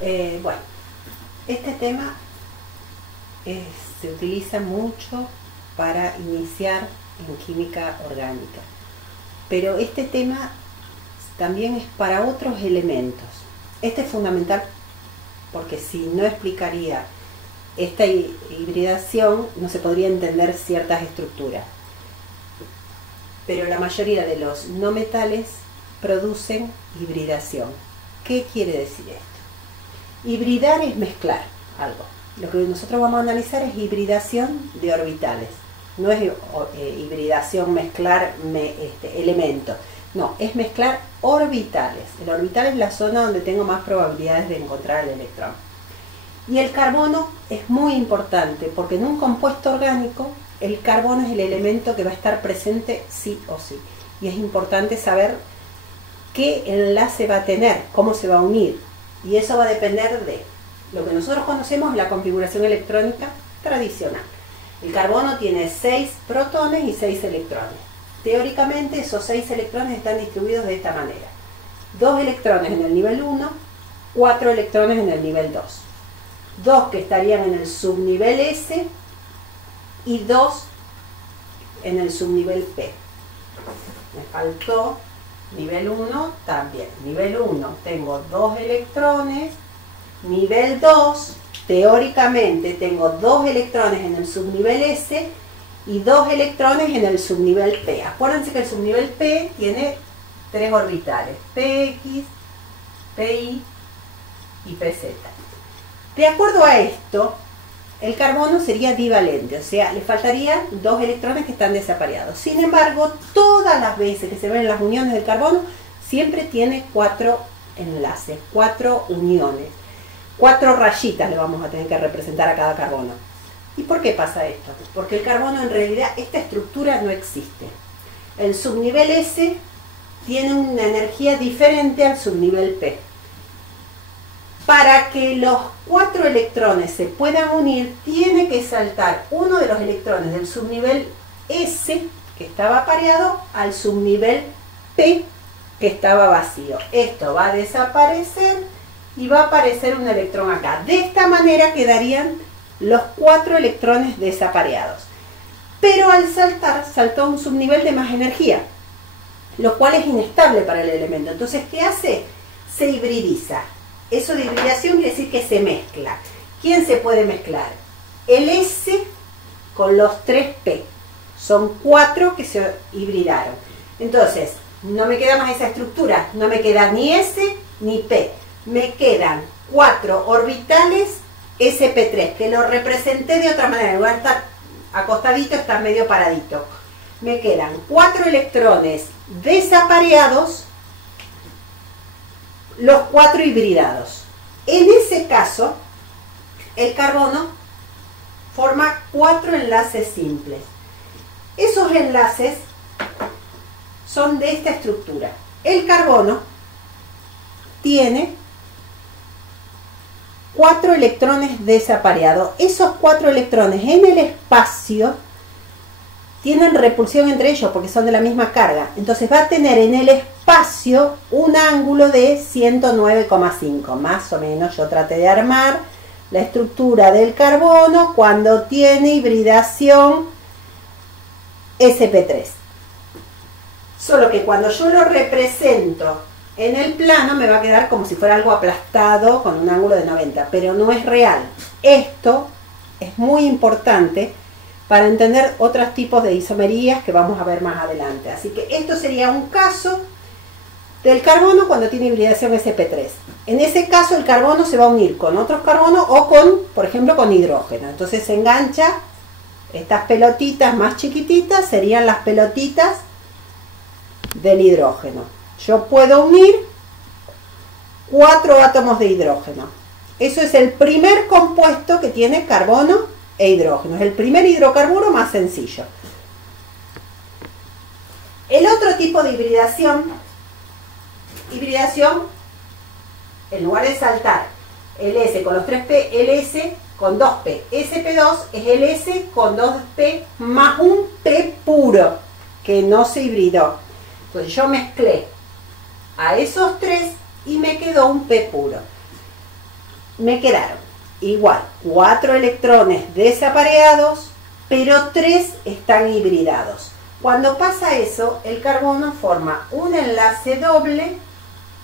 Bueno, este tema se utiliza mucho para iniciar en química orgánica, pero este tema también es para otros elementos. Este es fundamental porque si no explicaría esta hibridación no se podría entender ciertas estructuras. Pero la mayoría de los no metales producen hibridación. ¿Qué quiere decir esto? Hibridar es mezclar algo. Lo que nosotros vamos a analizar es hibridación de orbitales. No es hibridación, mezclar elementos. No, es mezclar orbitales. El orbital es la zona donde tengo más probabilidades de encontrar el electrón. Y el carbono es muy importante porque en un compuesto orgánico el carbono es el elemento que va a estar presente sí o sí. Y es importante saber qué enlace va a tener, cómo se va a unir. Y eso va a depender de lo que nosotros conocemos, la configuración electrónica tradicional. El carbono tiene 6 protones y 6 electrones. Teóricamente esos 6 electrones están distribuidos de esta manera. 2 electrones en el nivel 1, 4 electrones en el nivel 2. 2 que estarían en el subnivel S y 2 en el subnivel P. Me faltó nivel 1 también. Nivel 1 tengo 2 electrones. Nivel 2, teóricamente tengo 2 electrones en el subnivel S y 2 electrones en el subnivel P. Acuérdense que el subnivel P tiene 3 orbitales, PX, PI y PZ. De acuerdo a esto, el carbono sería divalente, o sea, le faltarían 2 electrones que están desapareados. Sin embargo, todas las veces que se ven las uniones del carbono, siempre tiene 4 enlaces, 4 uniones. 4 rayitas le vamos a tener que representar a cada carbono. ¿Y por qué pasa esto? Porque el carbono en realidad, esta estructura no existe. El subnivel S tiene una energía diferente al subnivel P. Para que los 4 electrones se puedan unir, tiene que saltar uno de los electrones del subnivel S, que estaba pareado, al subnivel P, que estaba vacío. Esto va a desaparecer y va a aparecer un electrón acá. De esta manera quedarían los 4 electrones desapareados. Pero al saltar, saltó a un subnivel de más energía, lo cual es inestable para el elemento. Entonces, ¿qué hace? Se hibridiza. Eso de hibridación quiere decir que se mezcla. ¿Quién se puede mezclar? El S con los 3 P. Son 4 que se hibridaron. Entonces, no me queda más esa estructura. No me queda ni S ni P. Me quedan 4 orbitales sp3, que lo representé de otra manera. En lugar de estar acostadito, está medio paradito. Me quedan 4 electrones desapareados, los 4 hibridados. En ese caso, el carbono forma 4 enlaces simples. Esos enlaces son de esta estructura. El carbono tiene 4 electrones desapareados. Esos 4 electrones en el espacio tienen repulsión entre ellos porque son de la misma carga. Entonces va a tener en el espacio un ángulo de 109,5. Más o menos yo traté de armar la estructura del carbono cuando tiene hibridación sp3. Solo que cuando yo lo represento en el plano me va a quedar como si fuera algo aplastado con un ángulo de 90, pero no es real. Esto es muy importante para entender otros tipos de isomerías que vamos a ver más adelante. Así que esto sería un caso del carbono cuando tiene hibridación sp3. En ese caso el carbono se va a unir con otros carbonos o con, por ejemplo, con hidrógeno. Entonces se engancha, estas pelotitas más chiquititas serían las pelotitas del hidrógeno. Yo puedo unir 4 átomos de hidrógeno. Eso es el primer compuesto que tiene carbono e hidrógeno. Es el primer hidrocarburo más sencillo. El otro tipo de hibridación, en lugar de saltar el S con los 3P, el S con 2P. SP2 es el S con 2P más un P puro, que no se hibridó. Entonces yo mezclé a esos 3 y me quedó un P puro. me quedaron igual 4 electrones desapareados, pero 3 están hibridados. Cuando pasa eso, el carbono forma un enlace doble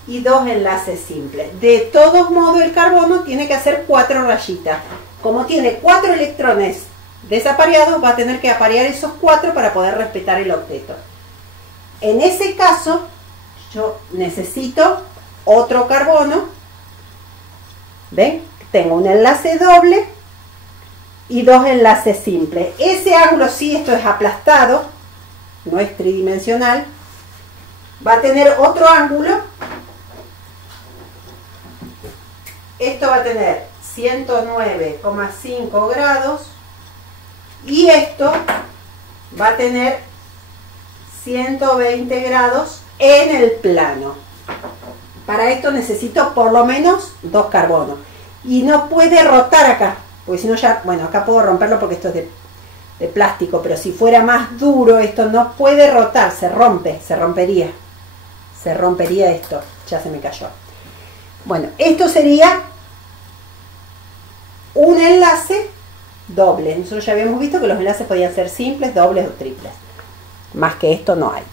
y 2 enlaces simples. De todos modos, el carbono tiene que hacer 4 rayitas. Como tiene 4 electrones desapareados, va a tener que aparear esos 4 para poder respetar el octeto. En ese caso, yo necesito otro carbono. ¿Ven? Tengo un enlace doble y 2 enlaces simples. Ese ángulo, sí, esto es aplastado, no es tridimensional, va a tener otro ángulo. Esto va a tener 109,5 grados y esto va a tener 120 grados en el plano. Para esto necesito por lo menos 2 carbonos. Y no puede rotar acá, porque si no ya, bueno, acá puedo romperlo porque esto es de plástico, pero si fuera más duro esto no puede rotar, se rompe, se rompería esto, ya se me cayó. Bueno, esto sería un enlace doble. Nosotros ya habíamos visto que los enlaces podían ser simples, dobles o triples. Más que esto no hay.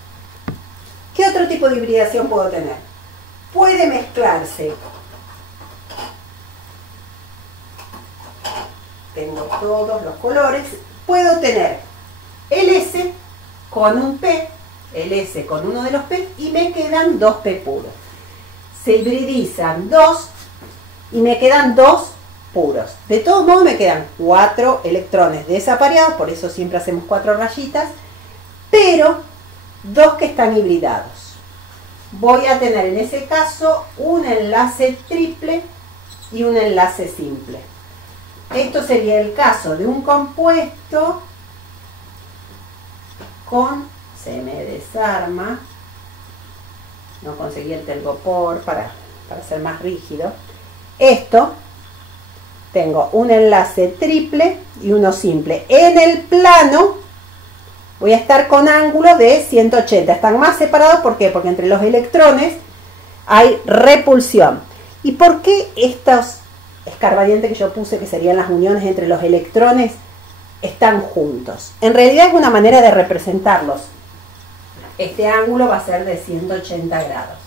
¿Qué otro tipo de hibridación puedo tener? Puede mezclarse. Tengo todos los colores. Puedo tener el S con un P, el S con uno de los P, y me quedan 2 P puros. Se hibridizan 2 y me quedan 2 puros. De todos modos me quedan 4 electrones desapareados, por eso siempre hacemos 4 rayitas, pero 2 que están hibridados. Voy a tener en ese caso un enlace triple y un enlace simple. Esto sería el caso de un compuesto con, se me desarma, no conseguí el telgopor para ser más rígido. Esto, tengo un enlace triple y uno simple. En el plano voy a estar con ángulo de 180. Están más separados, ¿por qué? Porque entre los electrones hay repulsión. ¿Y por qué estos escarbadientes que yo puse, que serían las uniones entre los electrones, están juntos? En realidad es una manera de representarlos. Este ángulo va a ser de 180 grados.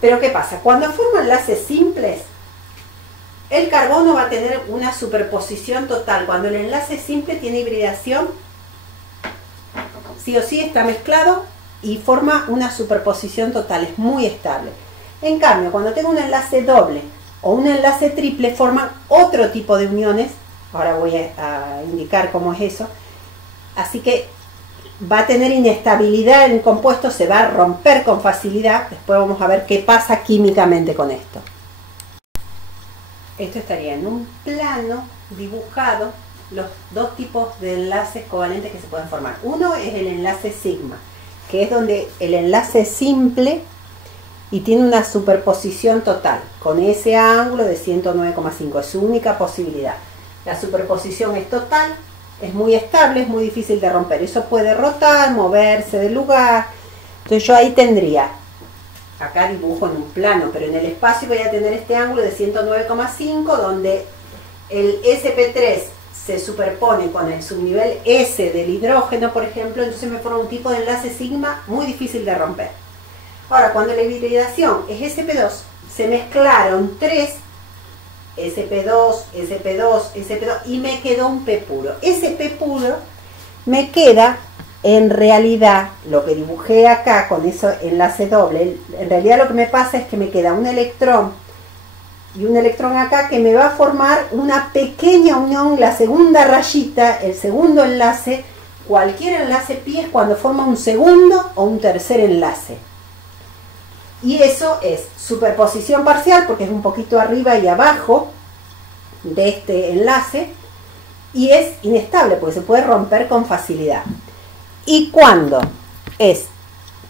Pero ¿qué pasa? Cuando formo enlaces simples, el carbono va a tener una superposición total. Cuando el enlace simple tiene hibridación, sí o sí está mezclado y forma una superposición total, es muy estable. En cambio, cuando tengo un enlace doble o un enlace triple, forman otro tipo de uniones. Ahora voy a indicar cómo es eso. Así que va a tener inestabilidad en el compuesto, se va a romper con facilidad. Después vamos a ver qué pasa químicamente con esto. Esto estaría en un plano dibujado, los 2 tipos de enlaces covalentes que se pueden formar. Uno es el enlace sigma, que es donde el enlace simple y tiene una superposición total, con ese ángulo de 109,5, es su única posibilidad. La superposición es total, es muy estable, es muy difícil de romper. Eso puede rotar, moverse del lugar. Entonces yo ahí tendría, acá dibujo en un plano, pero en el espacio voy a tener este ángulo de 109,5, donde el sp3 se superpone con el subnivel S del hidrógeno, por ejemplo, entonces me forma un tipo de enlace sigma muy difícil de romper. Ahora, cuando la hibridación es sp2, se mezclaron 3 sp2, sp2, sp2 y me quedó un P puro. Ese P puro me queda, en realidad, lo que dibujé acá con ese enlace doble, en realidad lo que me pasa es que me queda un electrón y un electrón acá que me va a formar una pequeña unión, la segunda rayita, el segundo enlace. Cualquier enlace pi es cuando forma un segundo o un tercer enlace. Y eso es superposición parcial, porque es un poquito arriba y abajo de este enlace, y es inestable, porque se puede romper con facilidad. Y cuando es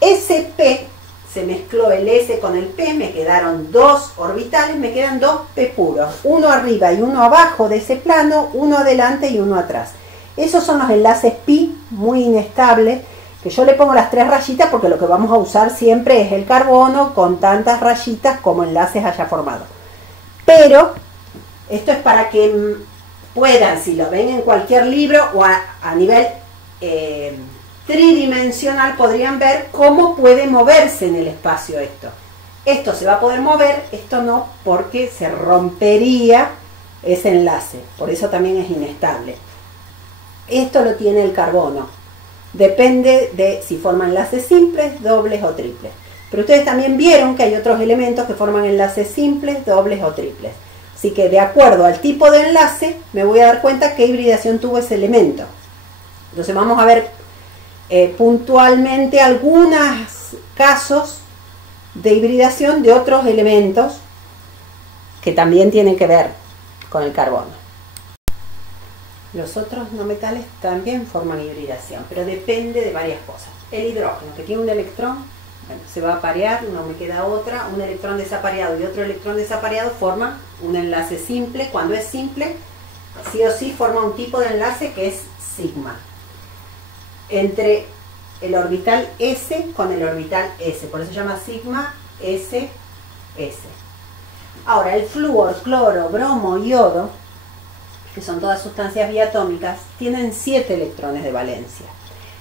SP, se mezcló el S con el P, me quedaron 2 orbitales, me quedan 2 P puros, uno arriba y uno abajo de ese plano, uno adelante y uno atrás. Esos son los enlaces pi, muy inestables, que yo le pongo las 3 rayitas porque lo que vamos a usar siempre es el carbono con tantas rayitas como enlaces haya formado. Pero esto es para que puedan, si lo ven en cualquier libro o a nivel tridimensional, podrían ver cómo puede moverse en el espacio esto. Esto se va a poder mover, esto no, porque se rompería ese enlace, por eso también es inestable. Esto lo tiene el carbono, depende de si forma enlaces simples, dobles o triples. Pero ustedes también vieron que hay otros elementos que forman enlaces simples, dobles o triples. Así que de acuerdo al tipo de enlace me voy a dar cuenta qué hibridación tuvo ese elemento. Entonces vamos a ver puntualmente algunos casos de hibridación de otros elementos que también tienen que ver con el carbono. Los otros no metales también forman hibridación, pero depende de varias cosas. El hidrógeno, que tiene un electrón, bueno, se va a parear, no me queda otra, un electrón desapareado y otro electrón desapareado forman un enlace simple. Cuando es simple, sí o sí forma un tipo de enlace que es sigma, entre el orbital S con el orbital S, por eso se llama sigma SS. Ahora, el flúor, cloro, bromo, yodo, que son todas sustancias biatómicas, tienen 7 electrones de valencia.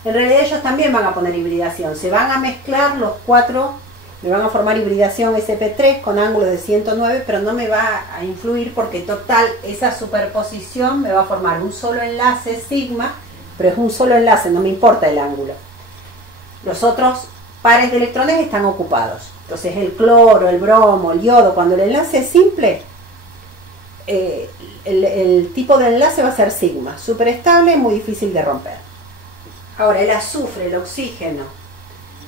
En realidad ellos también van a poner hibridación, se van a mezclar los 4, me van a formar hibridación sp3 con ángulo de 109, pero no me va a influir porque total esa superposición me va a formar un solo enlace sigma, pero es un solo enlace, no me importa el ángulo. Los otros pares de electrones están ocupados. Entonces el cloro, el bromo, el yodo, cuando el enlace es simple, el tipo de enlace va a ser sigma, súper estable y muy difícil de romper. Ahora el azufre, el oxígeno,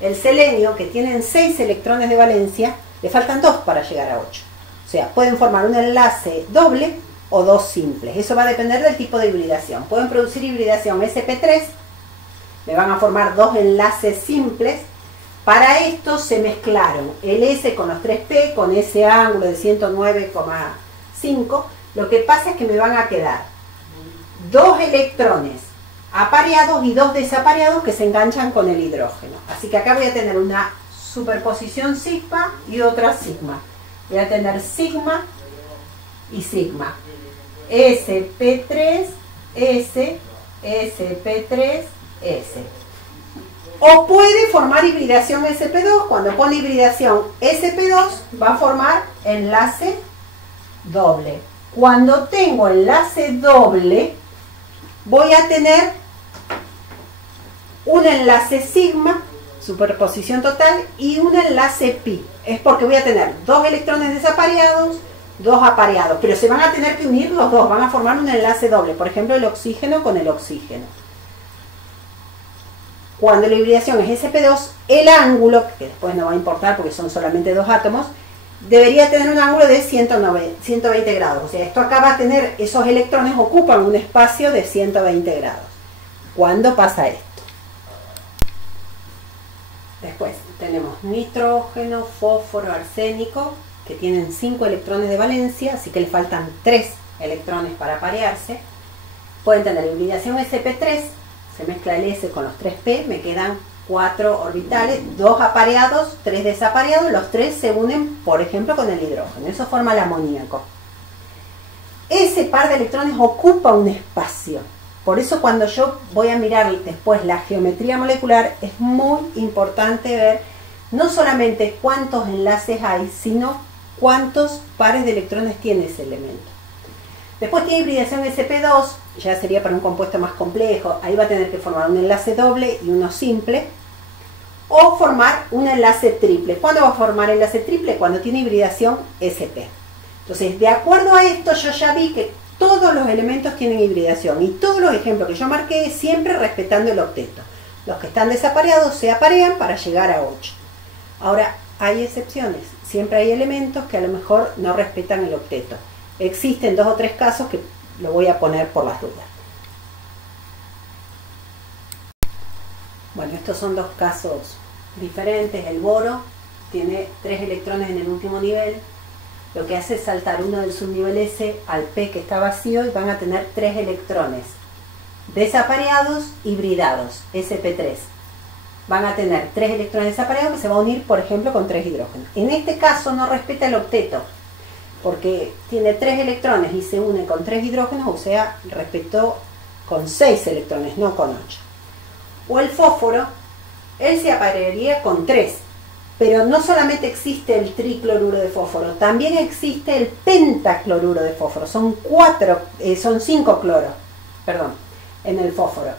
el selenio, que tienen 6 electrones de valencia, le faltan 2 para llegar a 8. O sea, pueden formar un enlace doble o 2 simples. Eso va a depender del tipo de hibridación. Pueden producir hibridación sp3, me van a formar 2 enlaces simples. Para esto se mezclaron el S con los 3P, con ese ángulo de 109,5. Lo que pasa es que me van a quedar 2 electrones apareados y 2 desapareados que se enganchan con el hidrógeno. Así que acá voy a tener una superposición sigma y otra sigma. Voy a tener sigma y sigma. sp3, S, sp3, S. O puede formar hibridación sp2. Cuando pone hibridación sp2 va a formar enlace doble. Cuando tengo enlace doble voy a tener un enlace sigma, superposición total, y un enlace pi. Es porque voy a tener 2 electrones desapareados, 2 apareados, pero se van a tener que unir los dos, van a formar un enlace doble. Por ejemplo, el oxígeno con el oxígeno. Cuando la hibridación es sp2, el ángulo, que después no va a importar porque son solamente 2 átomos, debería tener un ángulo de 120 grados. O sea, esto acá va a tener, esos electrones ocupan un espacio de 120 grados. ¿Cuándo pasa esto? Después tenemos nitrógeno, fósforo, arsénico, que tienen 5 electrones de valencia, así que le faltan 3 electrones para aparearse. Pueden tener hibridación sp3, se mezcla el S con los 3P, me quedan 4 orbitales, 2 apareados, 3 desapareados, los 3 se unen, por ejemplo, con el hidrógeno. Eso forma el amoníaco. Ese par de electrones ocupa un espacio. Por eso cuando yo voy a mirar después la geometría molecular, es muy importante ver no solamente cuántos enlaces hay, sino cuántos pares de electrones tiene ese elemento. Después tiene hibridación sp2, ya sería para un compuesto más complejo. Ahí va a tener que formar un enlace doble y uno simple, o formar un enlace triple. ¿Cuándo va a formar enlace triple? Cuando tiene hibridación sp. Entonces, de acuerdo a esto, yo ya vi que todos los elementos tienen hibridación, y todos los ejemplos que yo marqué siempre respetando el octeto. Los que están desapareados se aparean para llegar a 8. Ahora, hay excepciones. Siempre hay elementos que a lo mejor no respetan el octeto. Existen 2 o 3 casos que lo voy a poner por las dudas. Bueno, estos son 2 casos diferentes. El boro tiene 3 electrones en el último nivel. Lo que hace es saltar uno del subnivel S al P que está vacío, y van a tener 3 electrones desapareados hibridados, sp3. Van a tener 3 electrones desapareados que se van a unir, por ejemplo, con 3 hidrógenos. En este caso no respeta el octeto. porque tiene 3 electrones y se une con 3 hidrógenos, o sea, respectó con 6 electrones, no con 8. O el fósforo, él se aparearía con 3, pero no solamente existe el tricloruro de fósforo, también existe el pentacloruro de fósforo. Son 5 cloros, en el fósforo.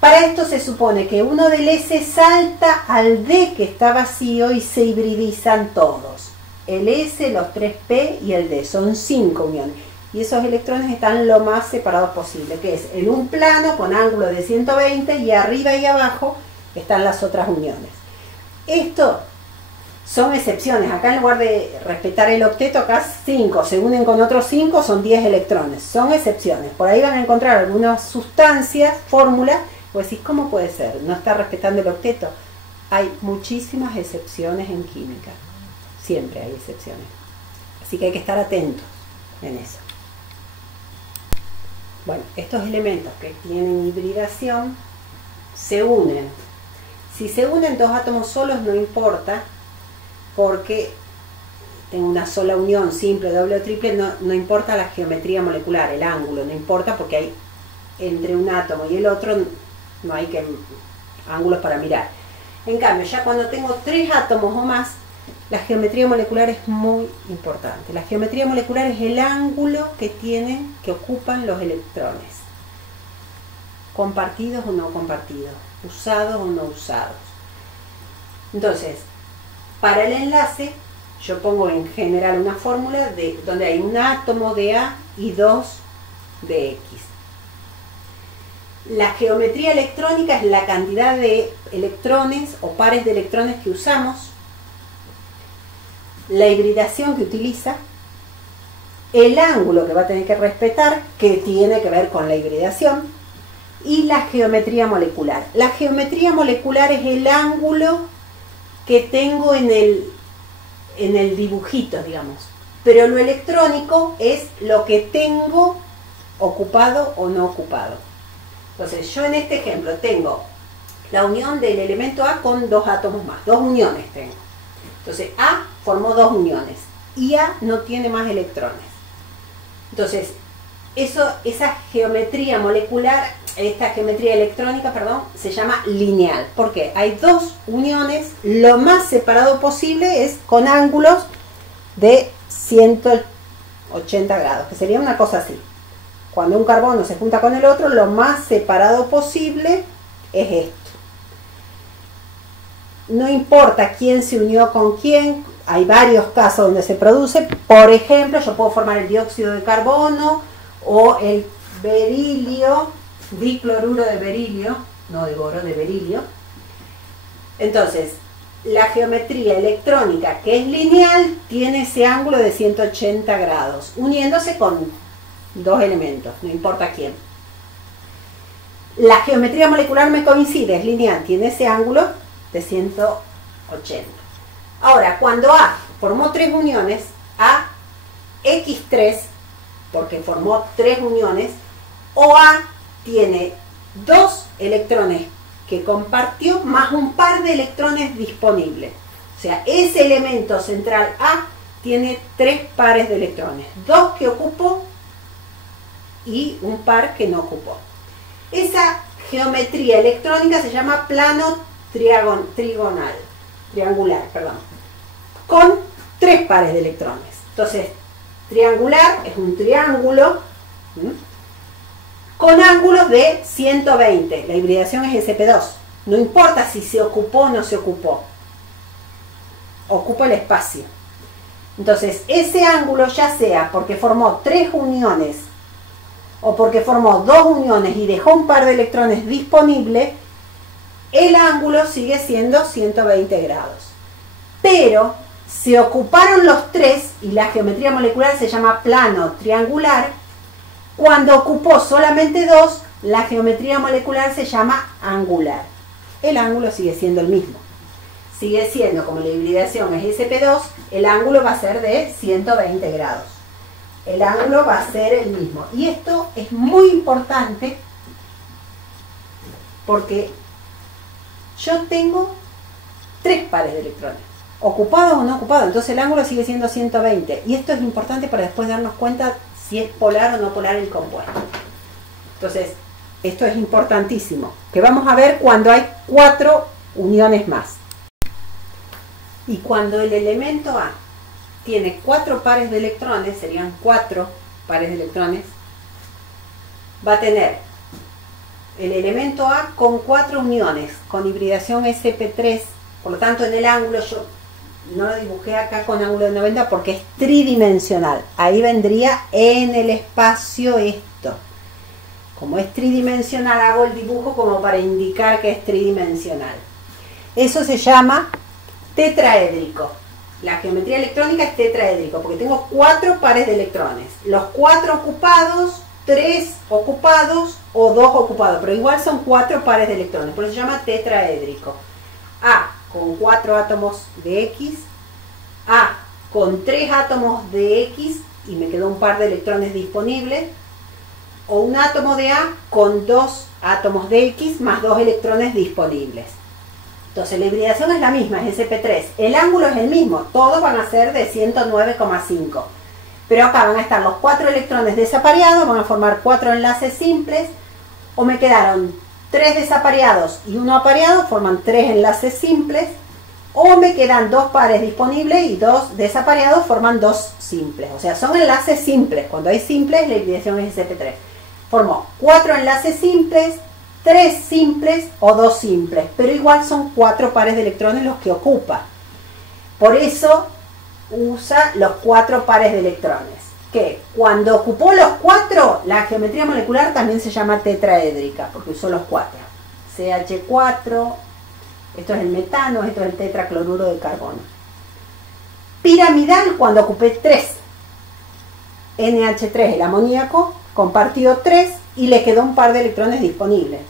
Para esto se supone que uno del S salta al D que está vacío y se hibridizan todos. El S, los 3P y el D, son 5 uniones. Y esos electrones están lo más separados posible, que es en un plano con ángulo de 120 y arriba y abajo están las otras uniones. Esto son excepciones. Acá en lugar de respetar el octeto, acá 5 se unen con otros 5, son 10 electrones. Son excepciones. Por ahí van a encontrar algunas sustancias, fórmulas, pues decís, ¿cómo puede ser? ¿No está respetando el octeto? Hay muchísimas excepciones en química. Siempre hay excepciones. Así que hay que estar atentos en eso. Bueno, estos elementos que tienen hibridación se unen. Si se unen 2 átomos solos no importa, porque tengo una sola unión, simple, doble o triple, no importa la geometría molecular, el ángulo, no importa, porque hay entre un átomo y el otro no hay ángulos para mirar. En cambio, ya cuando tengo 3 átomos o más, la geometría molecular es muy importante. La geometría molecular es el ángulo que ocupan los electrones. Compartidos o no compartidos, usados o no usados. Entonces, para el enlace, yo pongo en general una fórmula donde hay un átomo de A y 2 de X. La geometría electrónica es la cantidad de electrones o pares de electrones que usamos, la hibridación que utiliza, el ángulo que va a tener que respetar, que tiene que ver con la hibridación, y la geometría molecular. La geometría molecular es el ángulo que tengo en el dibujito, digamos. Pero lo electrónico es lo que tengo ocupado o no ocupado. Entonces, yo en este ejemplo tengo la unión del elemento A con 2 átomos más, 2 uniones tengo. Entonces, A formó 2 uniones y A no tiene más electrones. Entonces, esa geometría molecular, esta geometría electrónica, se llama lineal. ¿Por qué? Hay 2 uniones, lo más separado posible es con ángulos de 180 grados, que sería una cosa así. Cuando un carbono se junta con el otro, lo más separado posible es esto. No importa quién se unió con quién, hay varios casos donde se produce. Por ejemplo, yo puedo formar el dióxido de carbono o el berilio, dicloruro de berilio, no de boro, de berilio. Entonces, la geometría electrónica, que es lineal, tiene ese ángulo de 180 grados, uniéndose con 2 elementos, no importa quién. La geometría molecular me coincide, es lineal, tiene ese ángulo de 180. Ahora, cuando A formó 3 uniones, A X3, porque formó 3 uniones, o A tiene 2 electrones que compartió más un par de electrones disponibles. O sea, ese elemento central A tiene 3 pares de electrones, 2 que ocupó y un par que no ocupó. Esa geometría electrónica se llama plano triangular, con 3 pares de electrones. Entonces, triangular es un triángulo con ángulos de 120. La hibridación es sp2. No importa si se ocupó o no se ocupó. Ocupa el espacio. Entonces, ese ángulo, ya sea porque formó 3 uniones o porque formó 2 uniones y dejó un par de electrones disponibles, el ángulo sigue siendo 120 grados. Pero se ocuparon los 3 y la geometría molecular se llama plano triangular. Cuando ocupó solamente 2, la geometría molecular se llama angular. El ángulo sigue siendo el mismo. Sigue siendo, como la hibridación es sp2, el ángulo va a ser de 120 grados. El ángulo va a ser el mismo. Y esto es muy importante porque yo tengo 3 pares de electrones, ocupados o no ocupados. Entonces el ángulo sigue siendo 120. Y esto es importante para después darnos cuenta si es polar o no polar el compuesto. Entonces, esto es importantísimo, que vamos a ver cuando hay 4 uniones más. Y cuando el elemento A tiene 4 pares de electrones, serían 4 pares de electrones, va a tener el elemento A con 4 uniones, con hibridación sp3. Por lo tanto, en el ángulo, yo no lo dibujé acá con ángulo de 90 porque es tridimensional. Ahí vendría en el espacio esto. Como es tridimensional, hago el dibujo como para indicar que es tridimensional. Eso se llama tetraédrico. La geometría electrónica es tetraédrico porque tengo 4 pares de electrones. Los 4 ocupados, 3 ocupados o 2 ocupados, pero igual son 4 pares de electrones, por eso se llama tetraédrico. A con 4 átomos de X, A con 3 átomos de X y me quedó un par de electrones disponibles, o un átomo de A con 2 átomos de X más 2 electrones disponibles. Entonces la hibridación es la misma, es sp3. El ángulo es el mismo, todos van a ser de 109,5. Pero acá van a estar los 4 electrones desapareados, van a formar 4 enlaces simples, o me quedaron 3 desapareados y 1 apareado, forman 3 enlaces simples, o me quedan 2 pares disponibles y 2 desapareados, forman 2 simples. O sea, son enlaces simples. Cuando hay simples, la hibridación es sp3. Formó 4 enlaces simples, 3 simples o 2 simples, pero igual son 4 pares de electrones los que ocupa. Por eso usa los 4 pares de electrones. Que cuando ocupó los 4, la geometría molecular también se llama tetraédrica, porque usó los 4. CH4, esto es el metano, esto es el tetracloruro de carbono. Piramidal cuando ocupé 3. NH3, el amoníaco, compartió 3 y le quedó un par de electrones disponibles.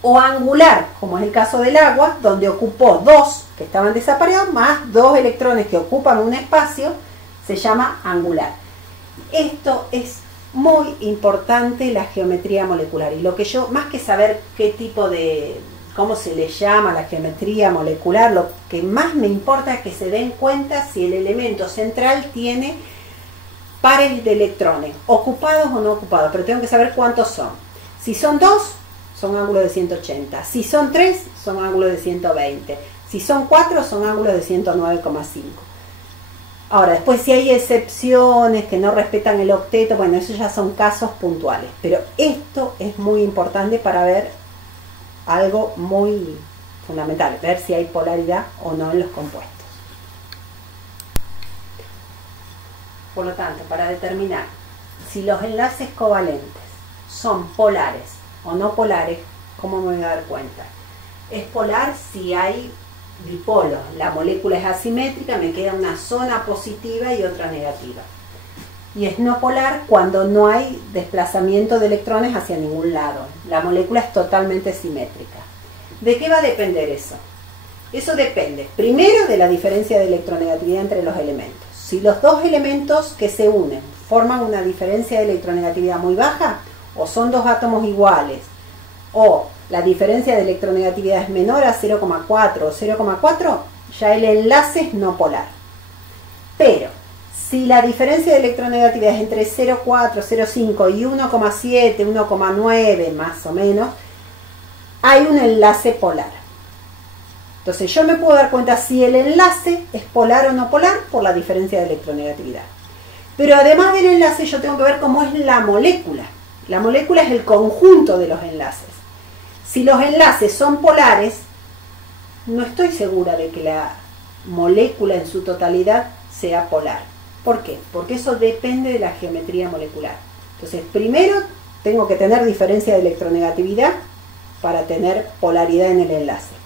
O angular, como es el caso del agua, donde ocupó 2 que estaban desapareados, más 2 electrones que ocupan un espacio, se llama angular. Esto es muy importante, la geometría molecular. Y lo que yo, más que saber qué tipo de, cómo se le llama la geometría molecular, lo que más me importa es que se den cuenta si el elemento central tiene pares de electrones, ocupados o no ocupados, pero tengo que saber cuántos son. Si son 2, son ángulos de 180. Si son 3, son ángulos de 120. Si son 4, son ángulos de 109,5. Ahora, después si hay excepciones que no respetan el octeto, bueno, esos ya son casos puntuales. Pero esto es muy importante para ver algo muy fundamental, ver si hay polaridad o no en los compuestos. Por lo tanto, para determinar si los enlaces covalentes son polares o no polares, ¿cómo me voy a dar cuenta? Es polar si hay dipolos, la molécula es asimétrica, me queda una zona positiva y otra negativa. Y es no polar cuando no hay desplazamiento de electrones hacia ningún lado. La molécula es totalmente simétrica. ¿De qué va a depender eso? Eso depende, primero, de la diferencia de electronegatividad entre los elementos. Si los dos elementos que se unen forman una diferencia de electronegatividad muy baja, o son dos átomos iguales, o la diferencia de electronegatividad es menor a 0,4 o 0,4, ya el enlace es no polar. Pero, si la diferencia de electronegatividad es entre 0,4, 0,5 y 1,7, 1,9 más o menos, hay un enlace polar. Entonces yo me puedo dar cuenta si el enlace es polar o no polar por la diferencia de electronegatividad. Pero además del enlace yo tengo que ver cómo es la molécula. La molécula es el conjunto de los enlaces. Si los enlaces son polares, no estoy segura de que la molécula en su totalidad sea polar. ¿Por qué? Porque eso depende de la geometría molecular. Entonces, primero tengo que tener diferencia de electronegatividad para tener polaridad en el enlace.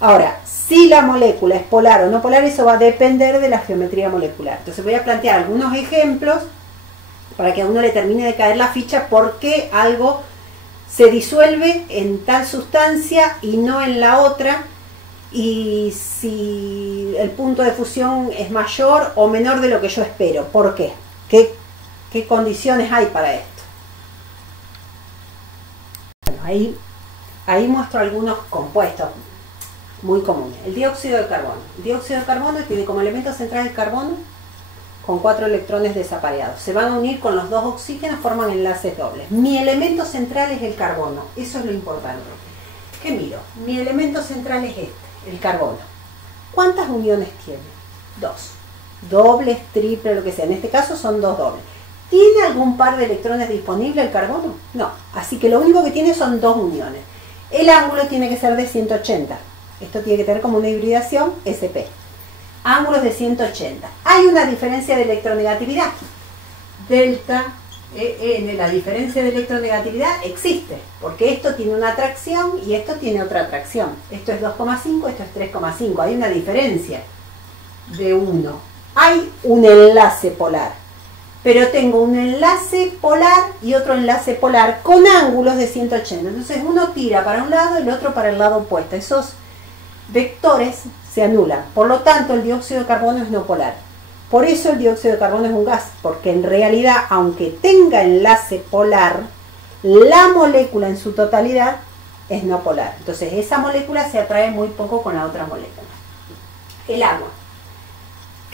Ahora, si la molécula es polar o no polar, eso va a depender de la geometría molecular. Entonces voy a plantear algunos ejemplos para que a uno le termine de caer la ficha por qué algo se disuelve en tal sustancia y no en la otra, y si el punto de fusión es mayor o menor de lo que yo espero. ¿Por qué? ¿Qué condiciones hay para esto? Bueno, ahí muestro algunos compuestos. muy común. El dióxido de carbono. El dióxido de carbono tiene como elemento central el carbono con 4 electrones desapareados. Se van a unir con los 2 oxígenos, forman enlaces dobles. Mi elemento central es el carbono. Eso es lo importante. ¿Qué miro? Mi elemento central es este, el carbono. ¿Cuántas uniones tiene? 2. Dobles, triple, lo que sea. En este caso son 2 dobles. ¿Tiene algún par de electrones disponible el carbono? No. Así que lo único que tiene son 2 uniones. El ángulo tiene que ser de 180. Esto tiene que tener como una hibridación SP. Ángulos de 180. Hay una diferencia de electronegatividad. Delta EN, la diferencia de electronegatividad existe, porque esto tiene una atracción y esto tiene otra atracción. Esto es 2,5, esto es 3,5. Hay una diferencia de 1. Hay un enlace polar, pero tengo un enlace polar y otro enlace polar con ángulos de 180. Entonces uno tira para un lado y el otro para el lado opuesto. Esos vectores se anulan. Por lo tanto, el dióxido de carbono es no polar. Por eso el dióxido de carbono es un gas, porque en realidad, aunque tenga enlace polar, la molécula en su totalidad es no polar. Entonces esa molécula se atrae muy poco con la otra molécula. El agua,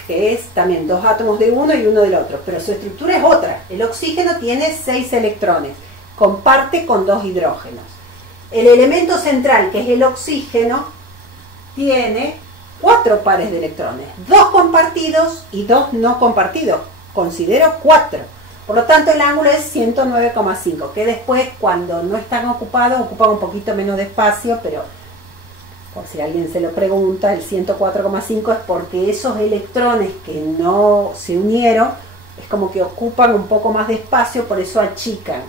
que es también 2 átomos de uno y uno del otro, pero su estructura es otra. El oxígeno tiene 6 electrones, comparte con 2 hidrógenos. El elemento central, que es el oxígeno, tiene 4 pares de electrones, 2 compartidos y 2 no compartidos. Considero 4. Por lo tanto, el ángulo es 109,5, que después, cuando no están ocupados, ocupan un poquito menos de espacio, pero por si alguien se lo pregunta, el 104,5 es porque esos electrones que no se unieron, es como que ocupan un poco más de espacio, por eso achican,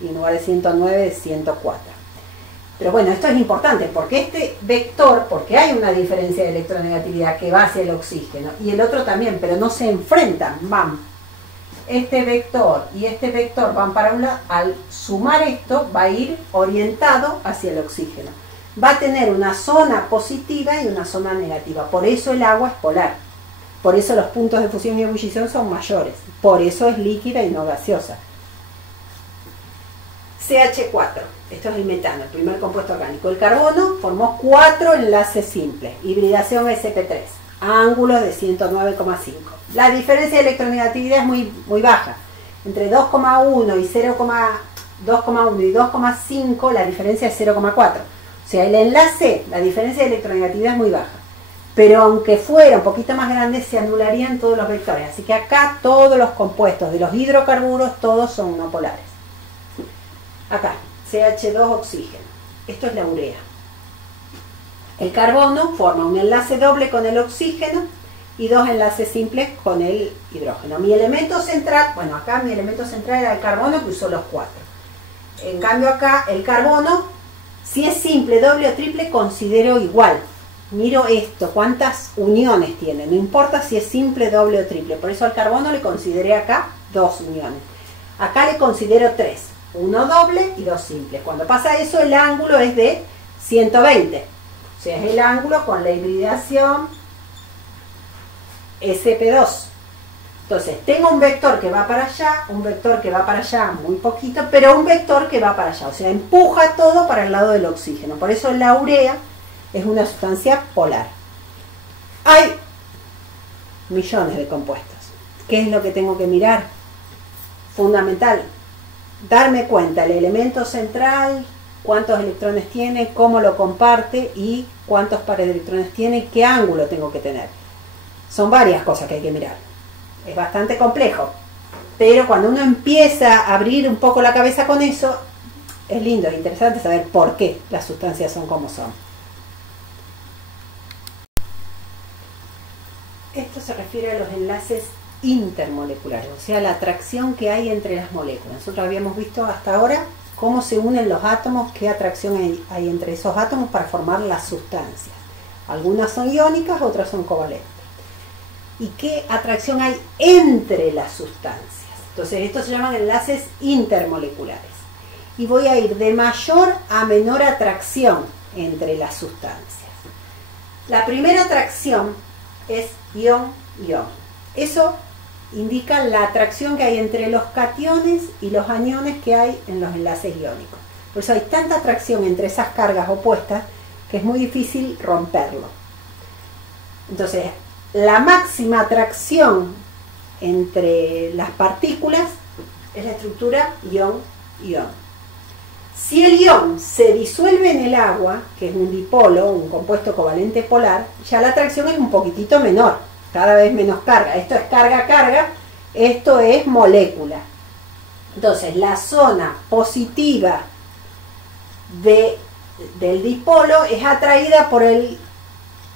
y en lugar de 109 es 104. Pero bueno, esto es importante, porque este vector, porque hay una diferencia de electronegatividad que va hacia el oxígeno, y el otro también, pero no se enfrentan, van. Este vector y este vector van para un lado, al sumar esto va a ir orientado hacia el oxígeno. Va a tener una zona positiva y una zona negativa, por eso el agua es polar. Por eso los puntos de fusión y ebullición son mayores, por eso es líquida y no gaseosa. CH4, esto es el metano, el primer compuesto orgánico. El carbono formó 4 enlaces simples, hibridación sp3, ángulo de 109,5. La diferencia de electronegatividad es muy baja, entre 2,1 y 2,1 y 2,5 la diferencia es 0,4. O sea, el enlace, la diferencia de electronegatividad es muy baja. Pero aunque fuera un poquito más grande, se anularían todos los vectores. Así que acá todos los compuestos de los hidrocarburos, todos son no polares. Acá, CH2 oxígeno. Esto es la urea. El carbono forma un enlace doble con el oxígeno y 2 enlaces simples con el hidrógeno. Mi elemento central, bueno, acá mi elemento central era el carbono, que usó los 4. En cambio acá, el carbono, si es simple, doble o triple, considero igual. Miro esto, cuántas uniones tiene. No importa si es simple, doble o triple. Por eso al carbono le consideré acá 2 uniones. Acá le considero 3. 1 doble y 2 simples. Cuando pasa eso, el ángulo es de 120. O sea, es el ángulo con la hibridación sp2. Entonces, tengo un vector que va para allá, un vector que va para allá muy poquito, pero un vector que va para allá. O sea, empuja todo para el lado del oxígeno. Por eso la urea es una sustancia polar. Hay millones de compuestos. ¿Qué es lo que tengo que mirar? Fundamental. Darme cuenta el elemento central, cuántos electrones tiene, cómo lo comparte y cuántos pares de electrones tiene, qué ángulo tengo que tener. Son varias cosas que hay que mirar. Es bastante complejo, pero cuando uno empieza a abrir un poco la cabeza con eso, es lindo, es interesante saber por qué las sustancias son como son. Esto se refiere a los enlaces intermoleculares, o sea, la atracción que hay entre las moléculas. Nosotros habíamos visto hasta ahora cómo se unen los átomos, qué atracción hay entre esos átomos para formar las sustancias. Algunas son iónicas, otras son covalentes. ¿Y qué atracción hay entre las sustancias? Entonces, estos se llaman enlaces intermoleculares. Y voy a ir de mayor a menor atracción entre las sustancias. La primera atracción es ion-ion. Eso indica la atracción que hay entre los cationes y los aniones que hay en los enlaces iónicos. Por eso hay tanta atracción entre esas cargas opuestas que es muy difícil romperlo. Entonces, la máxima atracción entre las partículas es la estructura ion-ion. Si el ion se disuelve en el agua, que es un dipolo, un compuesto covalente polar, ya la atracción es un poquitito menor, cada vez menos carga. Esto es carga-carga, esto es molécula. Entonces, la zona positiva del dipolo es atraída por el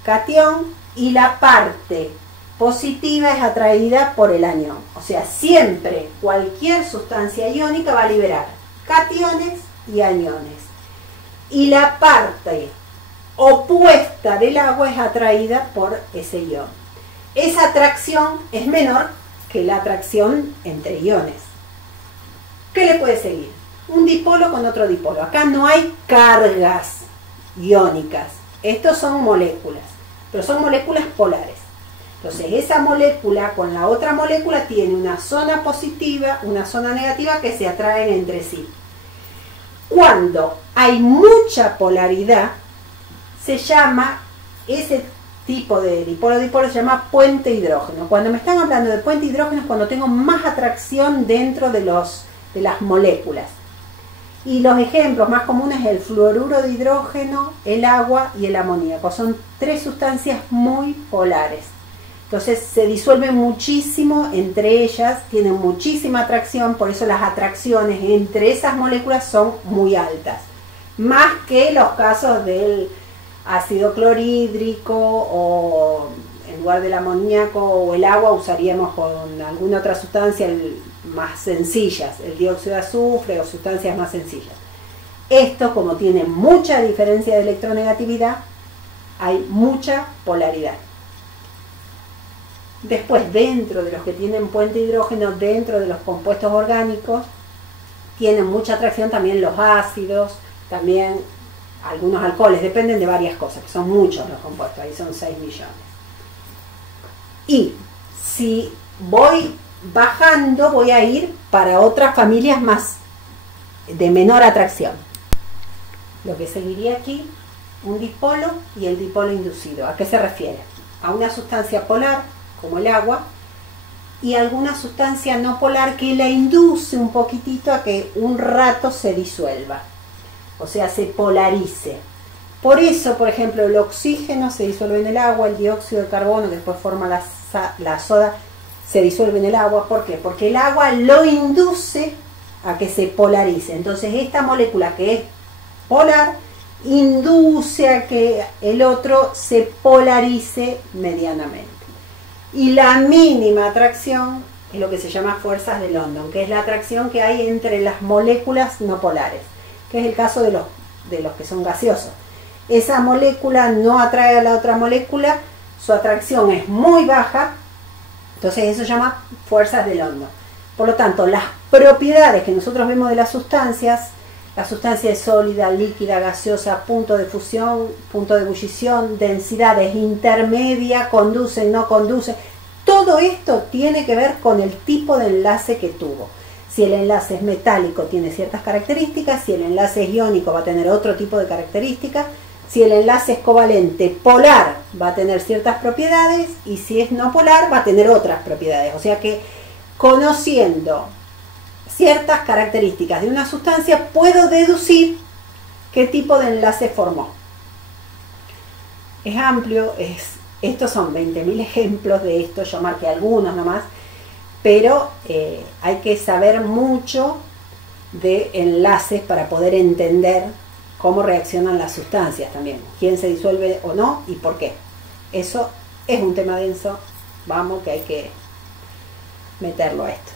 catión y la parte positiva es atraída por el anión. O sea, siempre cualquier sustancia iónica va a liberar cationes y aniones. Y la parte opuesta del agua es atraída por ese ion. Esa atracción es menor que la atracción entre iones. ¿Qué le puede seguir? Un dipolo con otro dipolo. Acá no hay cargas iónicas. Estos son moléculas, pero son moléculas polares. Entonces, esa molécula con la otra molécula tiene una zona positiva, una zona negativa que se atraen entre sí. Cuando hay mucha polaridad, se llama, ese tipo de dipolo-dipolo se llama puente hidrógeno. Cuando me están hablando de puente hidrógeno es cuando tengo más atracción dentro de las moléculas. Y los ejemplos más comunes es el fluoruro de hidrógeno, el agua y el amoníaco. Son tres sustancias muy polares. Entonces se disuelven muchísimo entre ellas, tienen muchísima atracción, por eso las atracciones entre esas moléculas son muy altas. Más que los casos del ácido clorhídrico, o en lugar del amoníaco o el agua usaríamos con alguna otra sustancia más sencillas, el dióxido de azufre o sustancias más sencillas. Esto, como tiene mucha diferencia de electronegatividad, hay mucha polaridad. Después, dentro de los que tienen puente hidrógeno, dentro de los compuestos orgánicos, tienen mucha atracción también los ácidos, también algunos alcoholes, dependen de varias cosas, que son muchos los compuestos, ahí son 6 millones. Y si voy bajando, voy a ir para otras familias más de menor atracción. Lo que seguiría aquí, un dipolo y el dipolo inducido. ¿A qué se refiere? A una sustancia polar, como el agua, y alguna sustancia no polar que la induce un poquitito a que un rato se disuelva, o sea, se polarice. Por eso, por ejemplo, el oxígeno se disuelve en el agua, el dióxido de carbono, que después forma la soda, se disuelve en el agua. ¿Por qué? Porque el agua lo induce a que se polarice. Entonces, esta molécula que es polar induce a que el otro se polarice medianamente. Y la mínima atracción es lo que se llama fuerzas de London, que es la atracción que hay entre las moléculas no polares, que es el caso de los que son gaseosos. Esa molécula no atrae a la otra molécula, su atracción es muy baja, entonces eso se llama fuerzas de London. Por lo tanto, las propiedades que nosotros vemos de las sustancias, la sustancia es sólida, líquida, gaseosa, punto de fusión, punto de ebullición, densidades intermedias, conduce, no conduce. Todo esto tiene que ver con el tipo de enlace que tuvo. Si el enlace es metálico tiene ciertas características, si el enlace es iónico va a tener otro tipo de características, si el enlace es covalente polar va a tener ciertas propiedades y si es no polar va a tener otras propiedades. O sea que conociendo ciertas características de una sustancia puedo deducir qué tipo de enlace formó. Es amplio, estos son 20.000 ejemplos de esto, yo marqué algunos nomás, pero hay que saber mucho de enlaces para poder entender cómo reaccionan las sustancias también, quién se disuelve o no y por qué. Eso es un tema denso, vamos que hay que meterlo a esto.